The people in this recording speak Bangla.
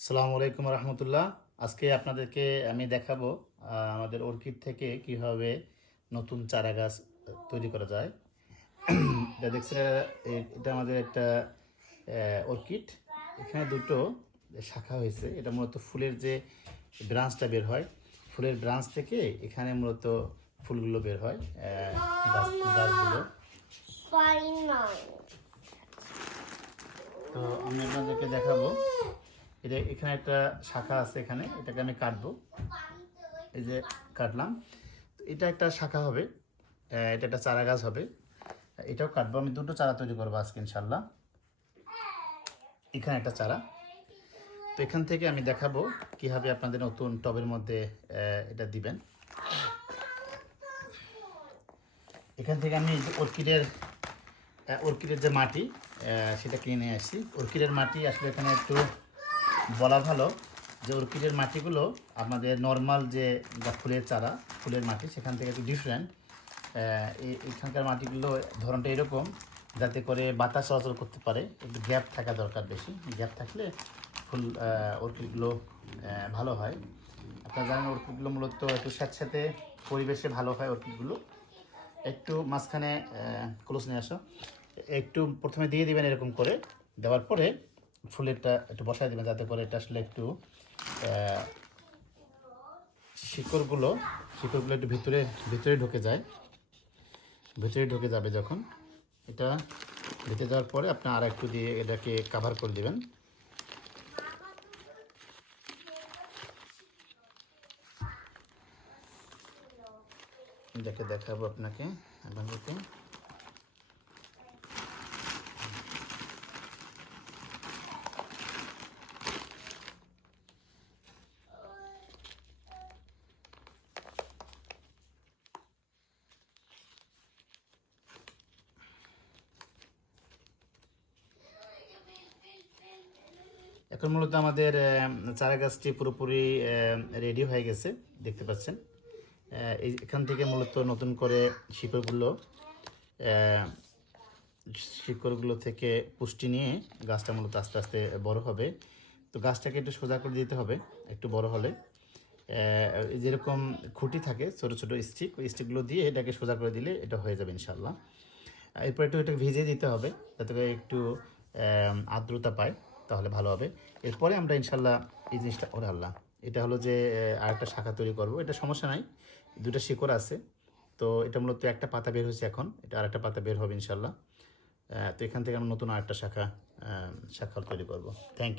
সালামু আলাইকুম রহমতুল্লাহ। আজকে আপনাদেরকে আমি দেখাবো আমাদের অর্কিড থেকে কীভাবে নতুন চারা গাছ তৈরি করা যায়। এটা দেখছেন এটা- আমাদের একটা অর্কিড। এখানে দুটো শাখা হয়েছে। এটা মূলত ফুলের যে ব্রাঞ্চটা বের হয় ফুলের ব্রাঞ্চ থেকে এখানে মূলত ফুলগুলো বের হয় গাছগুলো। তো আমি আপনাদেরকে দেখাবো। এটা এখানে একটা শাখা আছে এখানে, এটাকে আমি কাটবো। এই যে কাটলাম। এটা একটা শাখা হবে এটা একটা চারা গাছ হবে। এটাও কাটবো। আমি দুটো চারা তৈরি করব আজকে ইনশাল্লাহ এখানে একটা চারা। তো এখান থেকে আমি দেখাবো কীভাবে আপনাদের নতুন টবের মধ্যে এটা দিবেন। এখান থেকে আমি অর্কিডের অর্কিডের যে মাটি সেটা কিনে আসছি। অর্কিডের মাটি আসলে এখানে একটু বলা ভালো যে অর্কিডের মাটিগুলো আমাদের নর্মাল যে যা ফুলের চারা, ফুলের মাটি, সেখান থেকে একটু ডিফারেন্ট এখানকার মাটিগুলো ধরনটা এরকম যাতে করে বাতাস চলাচল করতে পারে, একটু গ্যাপ থাকা দরকার বেশি। গ্যাপ থাকলে ফুল অর্কিডগুলো ভালো হয়। আপনারা জানেন অর্কিডগুলো মূলত একটু স্যাঁতস্যাঁতে পরিবেশে ভালো হয় অর্কিডগুলো। একটু মাঝখানে ক্লোজ নিয়ে আসো। একটু প্রথমে দিয়ে দিবেন এরকম করে। দেওয়ার পরে ফুলেরটা একটু বসায় দিবেন যাতে করে এটা আসলে একটু শিকড়গুলো শিকড়গুলো একটু ভিতরে ভিতরে ঢুকে যায়। ভিতরে ঢুকে যাবে যখন। এটা ভিতরে যাওয়ার পরে আপনি আর একটু দিয়ে এটাকে কাভার করে দেবেন। এটাকে দেখাবো আপনাকে। আপনাদেরকে এখন মূলত আমাদের চারা গাছটি পুরোপুরি রেডি হয়ে গেছে, দেখতে পাচ্ছেন। এখান থেকে মূলত নতুন করে শিকড়গুলো শিকড়গুলো থেকে পুষ্টি নিয়ে গাছটা মূলত আস্তে আস্তে বড় হবে। তো গাছটাকে একটু সোজা করে দিতে হবে, একটু বড় হলে। যেরকম খুঁটি থাকে, ছোটো ছোটো স্টিক ওই স্টিকগুলো দিয়ে এটাকে সোজা করে দিলে এটা হয়ে যাবে ইনশাল্লাহ এরপর একটু এটাকে ভিজিয়ে দিতে হবে, যাতে একটু আর্দ্রতা পায়। তাহলে ভালো হবে। এরপরে আমরা ইনশাল্লাহ এই জিনিসটা, ওরে আল্লাহ, এটা হলো যে আর আরেকটা শাখা তৈরি করব। এটা সমস্যা নাই দুটা শিকড় আছে। তো এটা মূলত একটা পাতা বের হয়েছে এখন, এটা আরেকটা পাতা বের হবে ইনশাল্লাহ। তো এখান থেকে আমরা নতুন আরেকটা শাখা শাখা তৈরি করব। Thank you